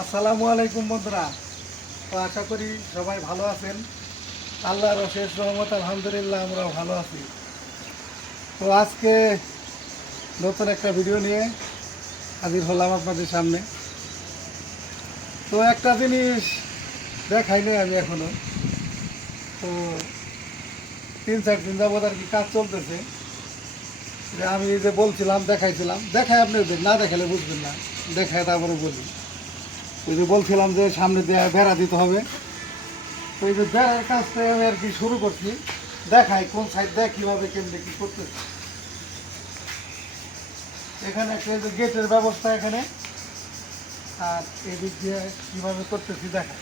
আসসালামু আলাইকুম বন্ধুরা। তো আশা করি সবাই ভালো আছেন। আল্লাহর অশেষ রহমত, আলহামদুলিল্লাহ আমরাও ভালো আছি। তো আজকে নতুন একটা ভিডিও নিয়ে হাজির হলাম আপনাদের সামনে। তো একটা জিনিস দেখাইনি আমি এখনো। তো 3-4 দিন যাবত আর কি কাজ চলতেছে, যে আমি যে বলছিলাম দেখাইছিলাম, দেখাই আপনাদের, না দেখালে বুঝবেন না, দেখায় তারপরে বলি। ওই যে বলছিলাম যে সামনে দিয়ে বেড়া দিতে হবে, তো এই যে বেড়ার কাজটা আমি আর কি শুরু করছি। দেখাই কোন সাইড দেয় কীভাবে কেমনি কী করতেছি। এখানে একটা যে গেটের ব্যবস্থা এখানে, আর এদিক দিয়ে কীভাবে করতেছি দেখাই।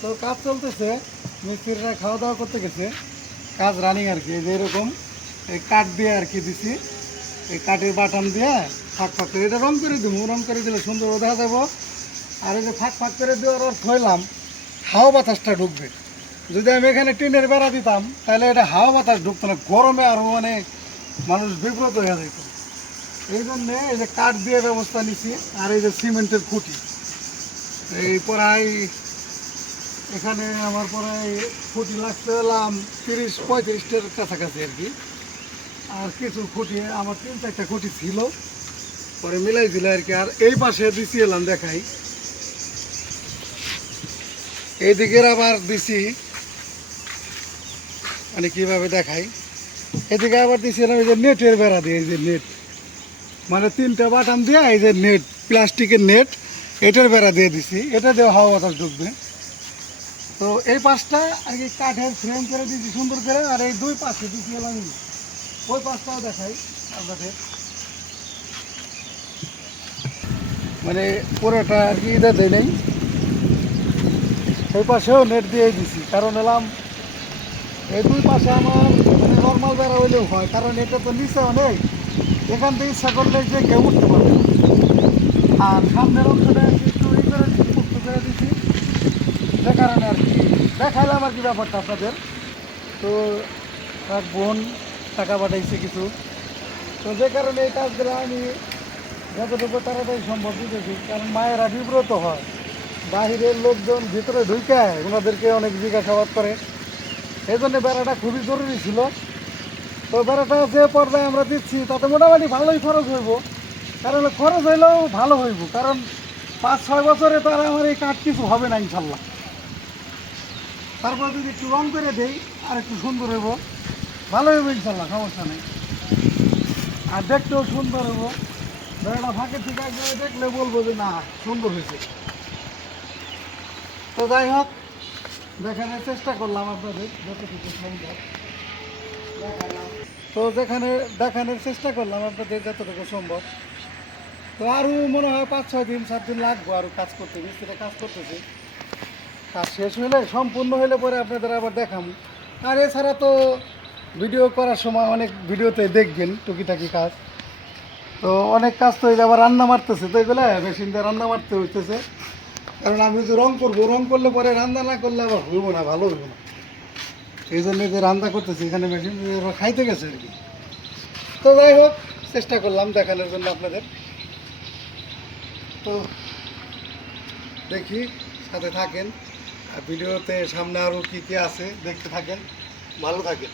তো কাজ চলতেছে, মিস্ত্রিরা খাওয়া দাওয়া করতে গেছে, কাজ রানিং আর কি। যে এরকম এই কাঠ দিয়ে আর কি দিছি, এই কাঠের বাটাম দিয়ে ফাঁক ফাঁক করে এটা রং করে দেবো, রং করে দিলে সুন্দর দেখা যাবো। আর এই যে ফাঁক ফাঁক করে দেওয়ার আর থইলাম, হাওয়া বাতাসটা ঢুকবে। যদি আমি এখানে টিনের বেড়া দিতাম তাহলে এটা হাওয়া বাতাস ঢুকতো না, গরমে আরও মানে মানুষ বিব্রত হয়ে যেত। এই জন্যে এই যে কাঠ দিয়ে ব্যবস্থা নিছি। আর এই যে সিমেন্টের খুঁটি, এই প্রায় এখানে আমার প্রায় খুঁটি লাগতে এলাম 30-35টার কাছাকাছি আর কি। আর কিছু খুঁটি আমার 3-4টা খুঁটি ছিল, পরে মিলাই দিল আর কি। আর এই পাশে দিছি এলাম দেখাই, এইদিকের আবার দিছি, মানে কীভাবে দেখাই। এদিকে আবার দিয়েছিলাম এই যে নেটের বেড়া দিয়ে, এই যে নেট, মানে 3টা বাটাম দিয়ে এই যে নেট, প্লাস্টিকের নেট, এটার বেড়া দিয়ে দিছি। এটা দিয়ে হাওয়া বাতাস ঢুকবে। তো এই পাশটা আর কি কাঠের ফ্রেম করে দিয়েছি সুন্দর করে। আর এই দুই পাশে দিয়েছি এলাম, ওই পাশটাও দেখাই আপনাদের, মানে পুরোটা আর কি এটা দেয় নেই। ওই পাশেও নেট দিয়ে দিছি, কারণ এলাম এই দুই পাশে আমার মানে নর্মাল বেড়া হইলেও হয়, কারণ এটা তো নিচে অনেক, এখান থেকে ইচ্ছা করলে যে কেউ উঠতে পারবে না। আর সামনের অংশটা একটু ই করে দিচ্ছি, মুক্ত করে দিচ্ছি, যে কারণে আর কি দেখাইলাম আর কি ব্যাপারটা আপনাদের। তো এক বোন টাকা পাঠাইছে কিছু, তো যে কারণে এই কাজগুলো আমি যতটুকু তাড়াতাড়ি সম্ভব দিতেছি, কারণ মায়েরা বিব্রত হয়। বাহিরের লোকজন ভিতরে ঢুকে ওনাদেরকে অনেক জিজ্ঞাসাবাদ করে, এই জন্য বেড়াটা খুবই জরুরি ছিল। তো বেড়াটা যে পর্যায়ে আমরা দিচ্ছি তাতে মোটামুটি ভালোই খরচ হইব, কারণ খরচ হইলেও ভালো হইব, কারণ 5-6 বছরে তো আর আমার এই কাঠ কিছু হবে না ইনশাল্লাহ। তারপর যদি একটু রং করে দেই আর একটু সুন্দর হইব, ভালো হইব ইনশাল্লাহ, সমস্যা নেই। আর দেখতেও সুন্দর হইব, বেড়াটা ফাঁকের থেকে একবারে দেখলে বলবো যে না সুন্দর হয়েছে। তো যাই হোক, দেখানোর চেষ্টা করলাম আপনাদের যতটুকু সম্ভব দেখালাম। তো যেখানে দেখানোর চেষ্টা করলাম আপনাদের যতটুকু সম্ভব। তো আরও মনে হয় 5-6 দিন 7 দিন লাগবে আরও কাজ করতে, মিস্ত্রিরা কাজ করতেছে। কাজ শেষ হলে, সম্পূর্ণ হলে পরে আপনাদের আবার দেখাম। আর এছাড়া তো ভিডিও করার সময় অনেক ভিডিওতে দেখবেন টুকিটাকি কাজ, তো অনেক কাজ তো এই যে আবার রান্না মারতেছে, তো এগুলো মেশিন দিয়ে রান্না মারতে হইতেছে। কারণ আমি যে রং করবো, রং করলে পরে রান্না না করলে আবার হইব না, ভালো হইব না। এই জন্য যে রান্না করতেছি এখানে মেশিন খাইতে গেছে আর কি। তো যাই হোক, চেষ্টা করলাম দেখানোর জন্য আপনাদের। তো দেখি, সাথে থাকেন, আর ভিডিওতে সামনে আরও কী কী আছে দেখতে থাকেন, ভালো থাকেন।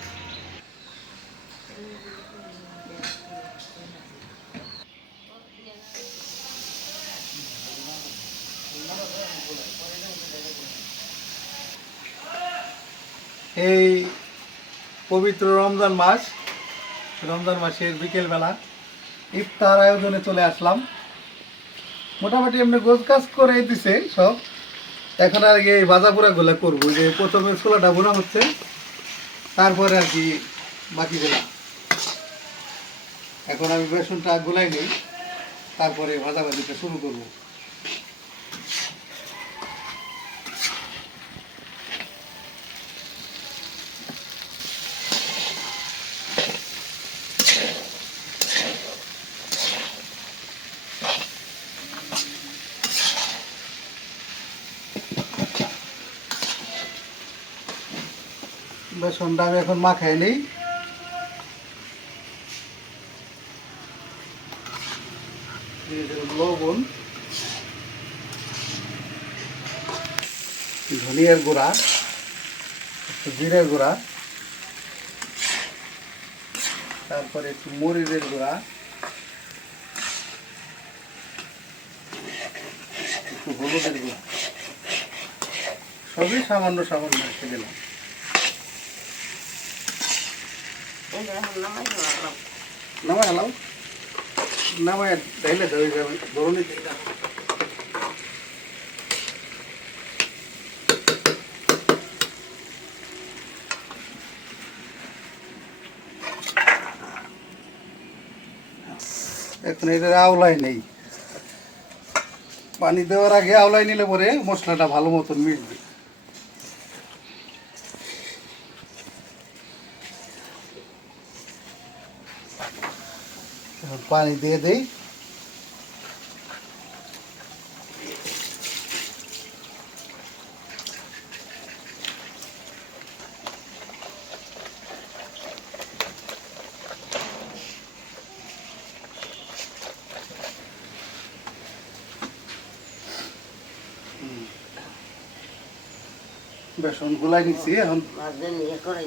এই পবিত্র রমজান মাস, রমজান মাসের বিকেলবেলা ইফতার আয়োজনে চলে আসলাম। মোটামুটি এমনি গোছ কাজ করে দিছে সব, এখন আর কি এই ভাজা পোড়াগুলো করবো। যে প্রথমে ছোলাটা বোনা হচ্ছে, তারপরে আর কি বাকিগুলা। এখন আমি বেসনটা গুলাই নিই, তারপরে ভাজাভাজিটা শুরু করবো। বেসনটা আমি এখন মাখাই নিই। লবণ, ধনিয়ার গুঁড়া, একটু জিরের গুঁড়া, তারপরে একটু মরিচের গুঁড়া, একটু হলুদের গুঁড়া, সবই সামান্য সামান্য একটু দিলাম। নামাই হলাম, নামাই ঢাইলে ধরে যাবে ধরুন। এখন এটার আওলাই নেই, পানি দেওয়ার আগে আওলাই নিলে পরে মশলাটা ভালো মতন মিশবে। পানি দিয়ে দেই। বেসন গুলাই নিচ্ছি এখন। দেখো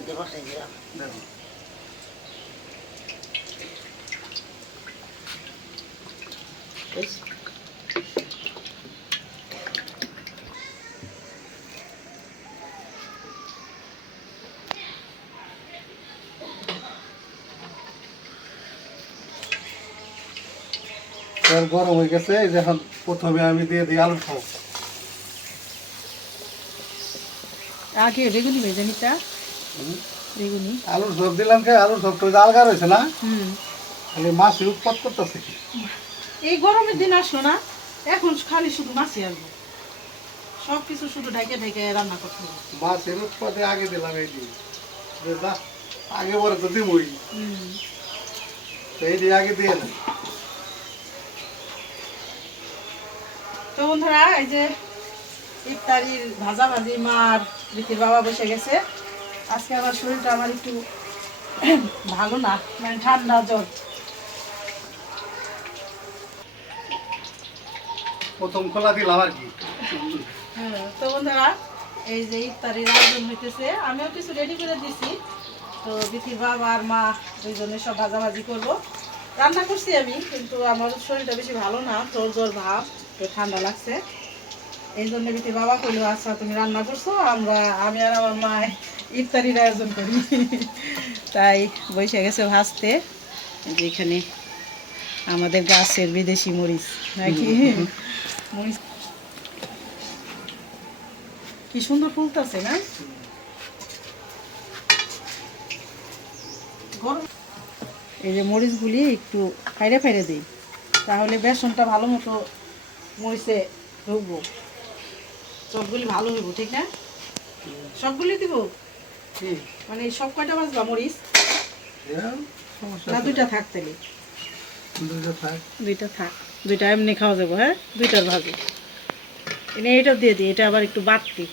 তেল গরম হয়ে গেছে, এই যে এখন প্রথমে আমি দিয়ে দিই আলুর সব। আগে বেগুনি ভেজে নিতা, বেগুনি আলুর সব দিলাম, কে আলুর সব তো আলগা রয়েছে না, খালি মাছ উৎপাদ করতেছে। এই গরমের দিন আসলো না, এখন খালি শুধু মাছই আসবো, সব কিছু শুধু ঢাকে ঢাকে রান্না করতে হবে। মাছের উৎপাদে আগে দিলাম এই দিন, আগে পরে তো দিবই, এই দিয়ে আগে দিয়ে না। তো বন্ধুরা, এই যে ইফতারির ভাজাভাজি মার বিতির বাবা বসে গেছে। আজকে আমার শরীরটা আমার একটু ভালো না, মানে ঠান্ডা জ্বর। প্রথম খোলা দিলাম আর কি। তো বন্ধুরা, এই যে ইফতারির আয়োজন হইতেছে, আমিও কিছু রেডি করে দিছি। তো বিতির বাবা আর মা দুইজনে সব ভাজাভাজি করবো। রান্না করছি আমি, কিন্তু আমার শরীরটা বেশি ভালো না, জ্বর জ্বর ভাব, তো ঠান্ডা লাগছে। এই জন্য বিতির বাবা কইলো, আচ্ছা তুমি রান্না করছো, আমি আর আমার মা ইফতারির আয়োজন করি। তাই বসে গেছে ভাজতে। যে এখানে আমাদের গাছের বিদেশি মরিচ নাকি, মরিচ কি সুন্দর ফুলতেছে না। এই যে মরিচগুলি একটু ফাইরে ফাইরে দিই, তাহলে বেসনটা ভালো মতো মরিচে ঢুকবো, সবগুলি ভালো হইব, ঠিক না? সবগুলি দিব, মানে সব কয়টা বাজবা মরিচ না দুইটা থাক? তাহলে দুইটা থাক, দুইটা এমনি খাওয়া যাবো। হ্যাঁ, দুইটার ভাজি এনে এটা দিয়ে দিই, এটা আবার একটু বাড়তি।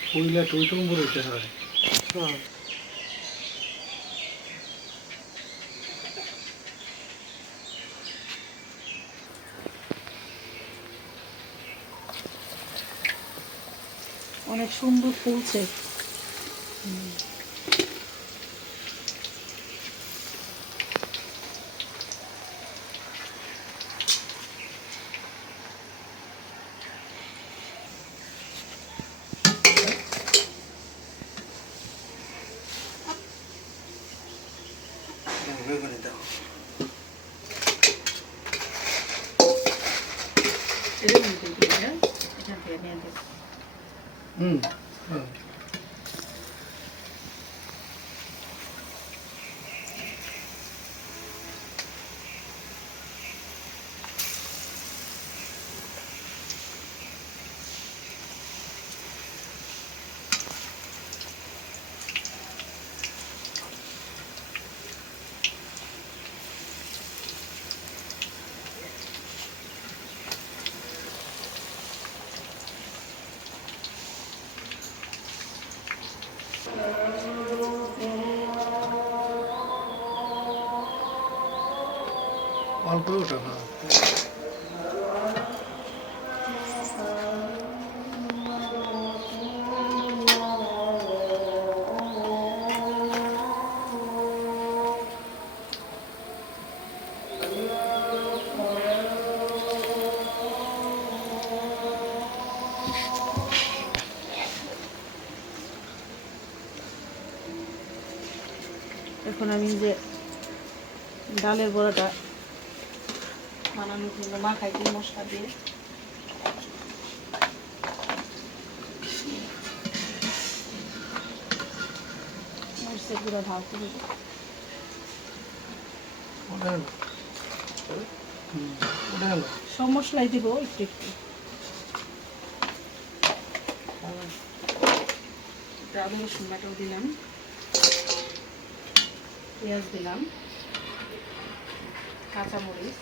অনেক সুন্দর ফুলছে। অল্প ওটা এখন আমি যে ডালের বড়াটা বানানোর জন্য মাখাই দিই মশলা দিয়ে। মরিচের গুঁড়া ঢালতে হবে। ওটা হলো ওটা হলো সব মশলাই দিব একটু একটু। আদা রসুন বাটাও দিলাম, পেঁয়াজ দিলাম, কাঁচামরিচ,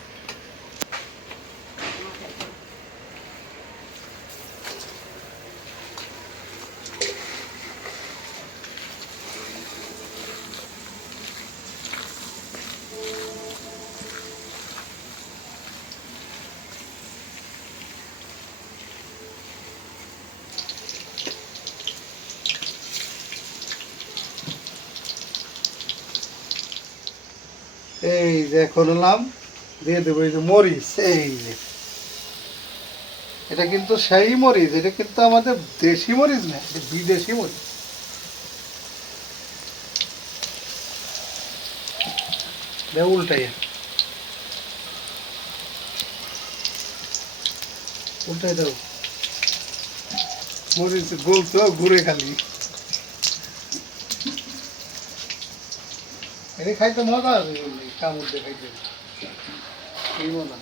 এই যে এখন এলাম দিয়ে দেবো এই যে মরিচ। এই যে এটা কিন্তু সেই মরিচ, এটা কিন্তু আমাদের দেশি মরিচ না, এটা বিদেশি মরিচ। উল্টাই উল্টাই দাও, মরিচ গোল তো ঘুরে খালি। এটা খাইতে মজা আছে, কামড় দিয়ে খাইতে এই মজা।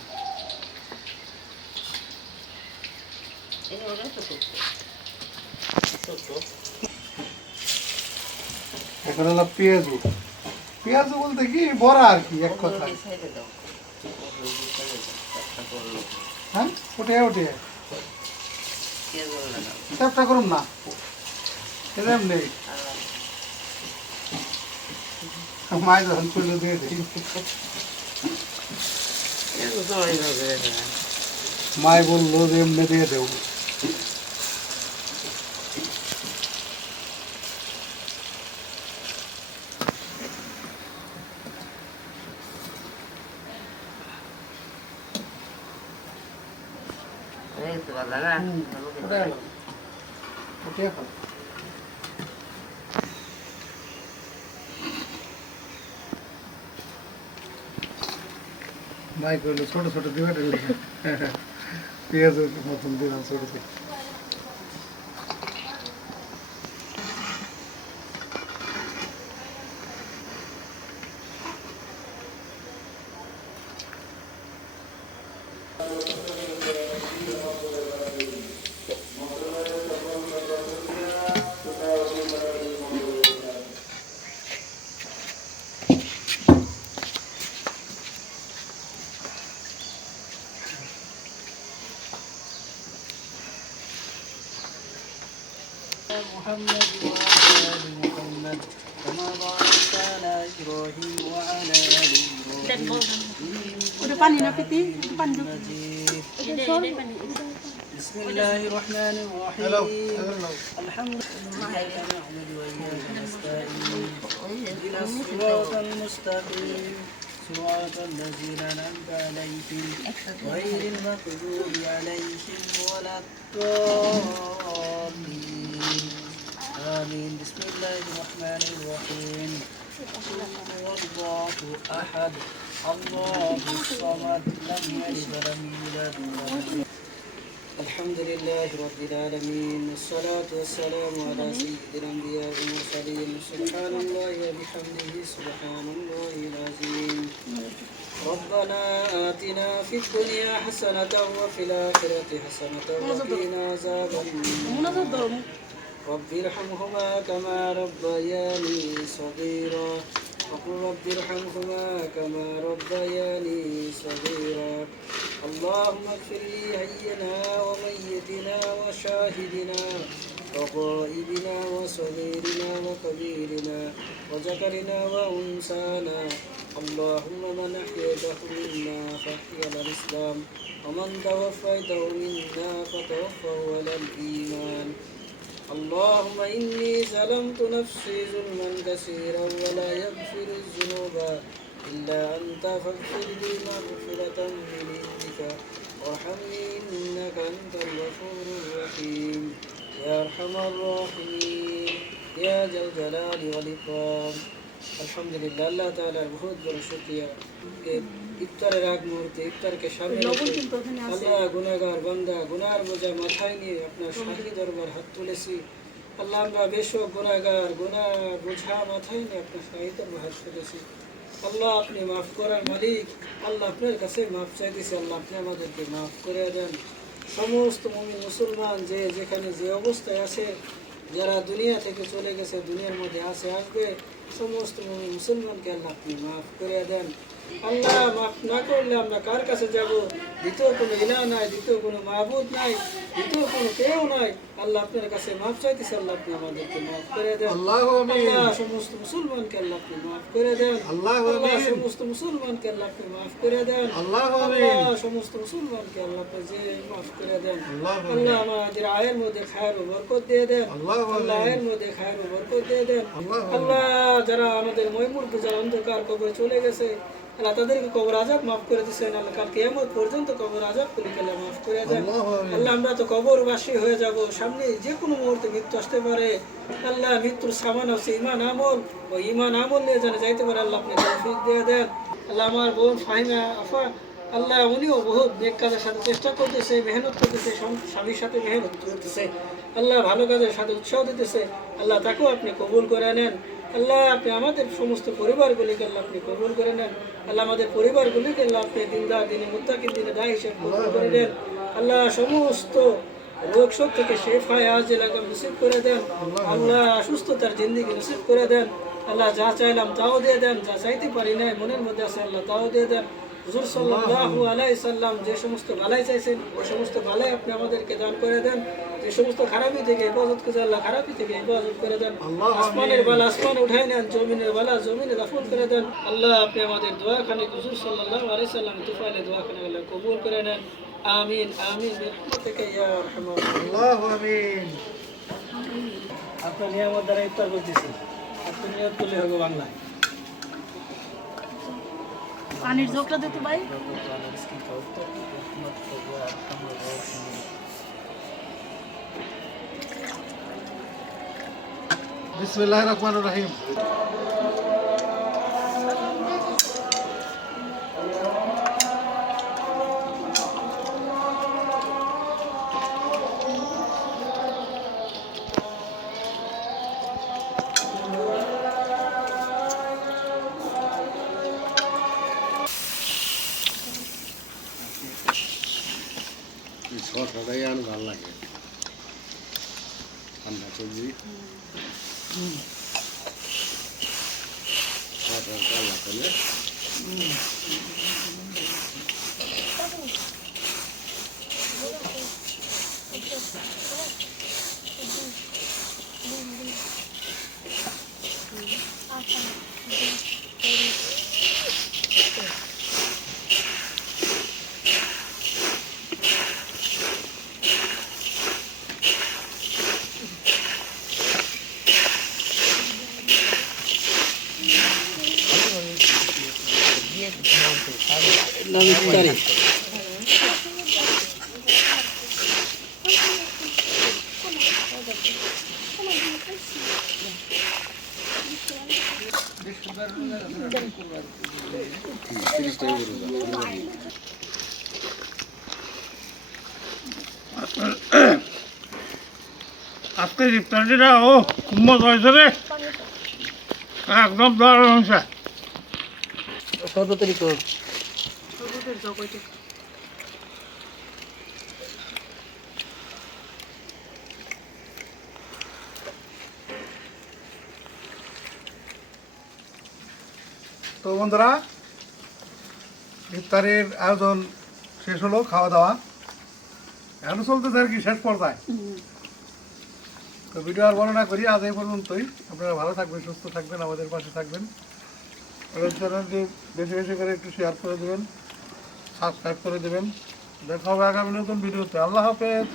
এখন হলো পেঁয়াজু। পেঁয়াজু বলতে কি বড়া আর কি, এক কথা। হ্যাঁ উঠে উঠে চেষ্টা করুন না, এরকম নেই। মায় যখন চলে দিয়ে দিই, মায় বললো যে এমনি দিয়ে দেবো। মাই করলো ছোট ছোট দিবে, পেঁয়াজের মতন দিলাম ছোট ছোট। محمد وعلى آل محمد كما باركت على إبراهيم وعلى آل إبراهيم ওটা পানি না পেতে পানি দাও। مجيد بسم الله الرحمن হ্যালো الرحيم الحمد لله نعبد وإياك نستعين اهدنا الصراط المستقيم صراط الذين أنعمت عليهم غير المغضوب عليهم ولا الضالين آمين بسم الله الرحمن الرحيم قل هو الله أحد الله الصمد لم يلد ولم يولد ولم يكن الحمد لله رب العالمين والصلاة والسلام على سيد الأنبياء والمرسلين سبحان الله وبحمده سبحان الله العظيم ربنا آتنا في الدنيا حسنة وفي الآخرة حسنة وقنا عذاب النار رب ارحمهما كما ربياني صغيرا وقل رب ارحمهما كما ربياني صغيرا اللهم اغفر لي حينا وميتنا وشاهدنا وغائبنا وصغيرنا وكبيرنا وذكرنا وأنثانا اللهم من أحييته منا فأحيا على الإسلام ومن توفيته منا فتوفه على الإيمان اللهم إني ظلمت نفسي ظلما كثيرا ولا يغفر الذنوب إلا أنت فاغفر لي مغفرة من عندك وارحمني إنك أنت الغفور الرحيم يا أرحم الراحمين يا ذا الجلال والإكرام আলহামদুলিল্লাহ, আল্লাহ তাআলার বহুত বড় শুকরিয়া। এই ইফতারের আগ মুহূর্তে ইফতারকে সামনে রেখে আল্লাহ গুনাহগার বান্দা গুনার বোঝা মাথায় নিয়ে আপনার শাহী দরবার হাত তুলেছি। আল্লাহ আমরা বেশক গুনাহগার, গুনাহ বোঝা মাথায় নিয়ে আপনার শাহী দরবার হাত তুলেছি। আল্লাহ আপনি মাফ করার মালিক, আল্লাহ আপনার কাছে মাফ চাইতেছি। আল্লাহ আপনি আমাদেরকে মাফ করে দেন। সমস্ত মুমিন মুসলমান যে যেখানে যে অবস্থায় আছে, যারা দুনিয়া থেকে চলে গেছে, দুনিয়ার মধ্যে আসবে, সমস্ত মুমিন মুসলমানকে আল্লাহ আপনি মাফ করে দেন। আল্লাহ মাফ না করলে আমরা কার কাছে যাব? দ্বিতীয় কোনো ইলাহ নাই, দ্বিতীয় কোনো মাহবুদ নাই, দ্বিতীয় কোনো কেউ নাই। আল্লাহ আপনার কাছে মাফ চাইতেছে, আল্লাহ আপনি আমাদেরকে মাফ করে দেন। আল্লাহু আমিন। আল্লাহ সমস্ত মুসলমানকে আল্লাহ আপনি মাফ করে দেন। আল্লাহু আল্লাহ আমিন। সমস্ত মুসলমানকে আল্লাহ আপনি মাফ করে দেন। আল্লাহু আমিন। আল্লাহ সমস্ত মুসলমানকে আল্লাহ আপনি যে মাফ করে দেন। আল্লাহু আমিন। আল্লাহ আমাদের আয়ের মধ্যে খায়ের ও বরকত দিয়ে দেন। আল্লাহু আমিন। আল্লাহ আয়ের মধ্যে খায়ের ও বরকত দিয়ে দেন। আল্লাহু আমিন। আল্লাহ যারা আমাদের ময়মুর পূজার অন্ধকার কবরে চলে গেছে, আল্লাহ তাদেরকে কবর আযাব মাফ করে দিয়েছেন। আল্লাহ কাল কিয়ামত পর্যন্ত কবর আযাব গুলিকে আল্লাহ মাফ করে দেন। আল্লাহু আমিন। আল্লাহ আমরা তো কবরবাসী হয়ে যাব, সামনে যে কোনো মুহূর্তে মৃত্যু আসতে পারে। আল্লাহ মৃত্যুর সামান আছে ঈমান আমল, ওই ঈমান আমল নিয়ে যেন যাইতে পারে, আল্লাহ আপনি তৌফিক দিয়ে দেন। আল্লাহ আমার বোন ফাহিমা আফা, আল্লাহ উনিও বহুত নেক কাজের সাথে চেষ্টা করতেছে, মেহনত করতেছে, স্বামীর সাথে মেহনত করতেছে, আল্লাহ ভালো কাজের সাথে উৎসাহ দিতেছে। আল্লাহ তাকেও আপনি কবুল করে নেন। আল্লাহ আপনি আমাদের সমস্ত পরিবারগুলিকে আল্লাহ আপনি কবুল করে নেন। আল্লাহ আমাদের পরিবারগুলিকে আল্লাহ আপনি দিনদার দিনে মুত্তাকিন দিনে দায়ী হিসেবে কবুল করে নেন। আল্লাহ সমস্ত রোগ শোক থেকে শেফায়ে আজিলা নসিব করে দেন। আল্লাহ সুস্থতার জিন্দেগি নসিব করে দেন। আল্লাহ যা চাইলাম তাও দিয়ে দেন, যা চাইতে পারি না মনের মধ্যে আছে আল্লাহ তাও দিয়ে দেন। হুজুর সাল্লাল্লাহু আলাইহি সাল্লাম যে সমস্ত ভালাই চাইছেন, ওই সমস্ত ভালাই আপনি আমাদেরকে দান করে দেন। যে সমস্ত খারাপি থেকে হেফাজত করে আল্লাহ খারাপি থেকে হেফাজত করে দেন। আসমানের বালা আসমানে উঠাই নেন, জমিনের বালা জমিনে দাফন করে দেন। আল্লাহ আপনি আমাদের দোয়াখানে হুজুর সাল্লাল্লাহু আলাইহি সাল্লাম তুফাইলে দোয়াখানে আল্লাহ কবুল করে নেন। আমিন আমিন বিরহমাতিকা ইয়া আরহামার রাহিমিন। আল্লাহু আমিন। আপনার নিয়ামত দ্বারা ইফতার করতেছি, আপনি নিয়ত করলে হবে বাংলায়। পানির জগটা দিতে ভাই। বিসমিল্লাহির রহমানির রহিম। শসাটাই আর ভালো লাগে ঠান্ডা সবজি শসার কালা করে ইফতারি আজকের ইফতারিটা খুব মজা হয়েছে রে, একদম দারুণ হয়েছে। সর্বতরি কর শরবতের জগ ওইটা। তো বন্ধুরা, ইফতারের আয়োজন শেষ হলো, খাওয়া দাওয়া এখনো চলতেছে আর কি, শেষ পর্যায়ে। তো ভিডিও আর বর্ণনা করি, আজ এই পর্যন্তই। আপনারা ভালো থাকবেন, সুস্থ থাকবেন, আমাদের পাশে থাকবেন। আমাদের চ্যানেলটি বেশি বেশি করে একটু শেয়ার করে দেবেন, সাবস্ক্রাইব করে দেবেন। দেখা হবে আগামী নতুন ভিডিওতে। আল্লাহ হাফেজ।